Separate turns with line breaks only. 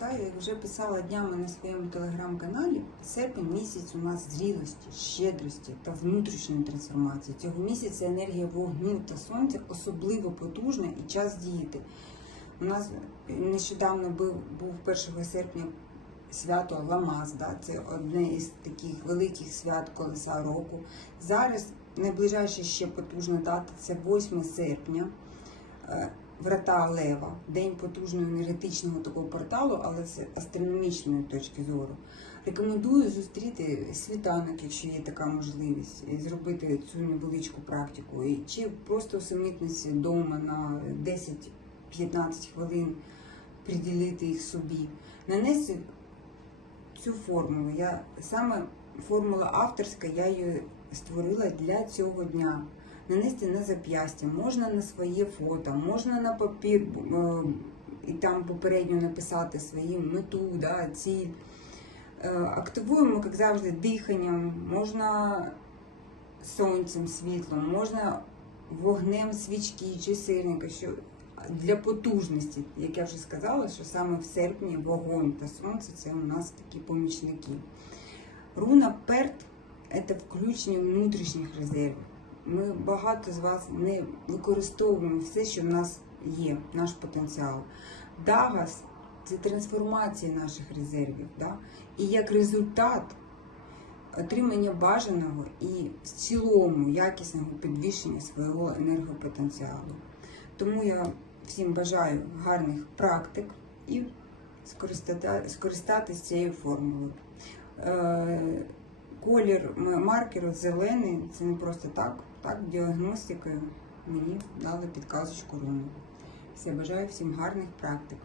вітаю. Як вже писала днями на своєму телеграм-каналі, серпень місяць у нас зрілості, щедрості та внутрішньої трансформації. Цього місяця енергія вогню та сонця особливо потужна і час діяти. У нас нещодавно був, був 1 серпня свято Ламаз, да? це одне із таких великих свят колеса року. Зараз найближча ще потужна дата це 8 серпня. Врата Лева, день потужного енергетичного такого порталу, але з астрономічної точки зору. Рекомендую зустріти світанок, якщо є така можливість, і зробити цю невеличку практику. І Чи просто усамітниці вдома на 10-15 хвилин приділити їх собі. Нанести цю формулу. Я саме формула авторська, я її створила для цього дня нанести на зап'ястя, можна на своє фото, можна на папір е, і там попередньо написати свою мету, да, ціль. Е, Активуємо, як завжди, диханням, можна сонцем, світлом, можна вогнем свічки чи сирника, що для потужності, як я вже сказала, що саме в серпні вогонь та сонце це у нас такі помічники. Руна перт це включення внутрішніх резервів. Ми багато з вас не використовуємо все, що в нас є, наш потенціал. Дагас це трансформація наших резервів. Да? І як результат отримання бажаного і в цілому якісного підвищення свого енергопотенціалу. Тому я всім бажаю гарних практик і скористатися цією формулою. Колір маркеру зелений, це не просто так. Так, діагностикою мені дали підказочку руну. Все, бажаю всім гарних практик.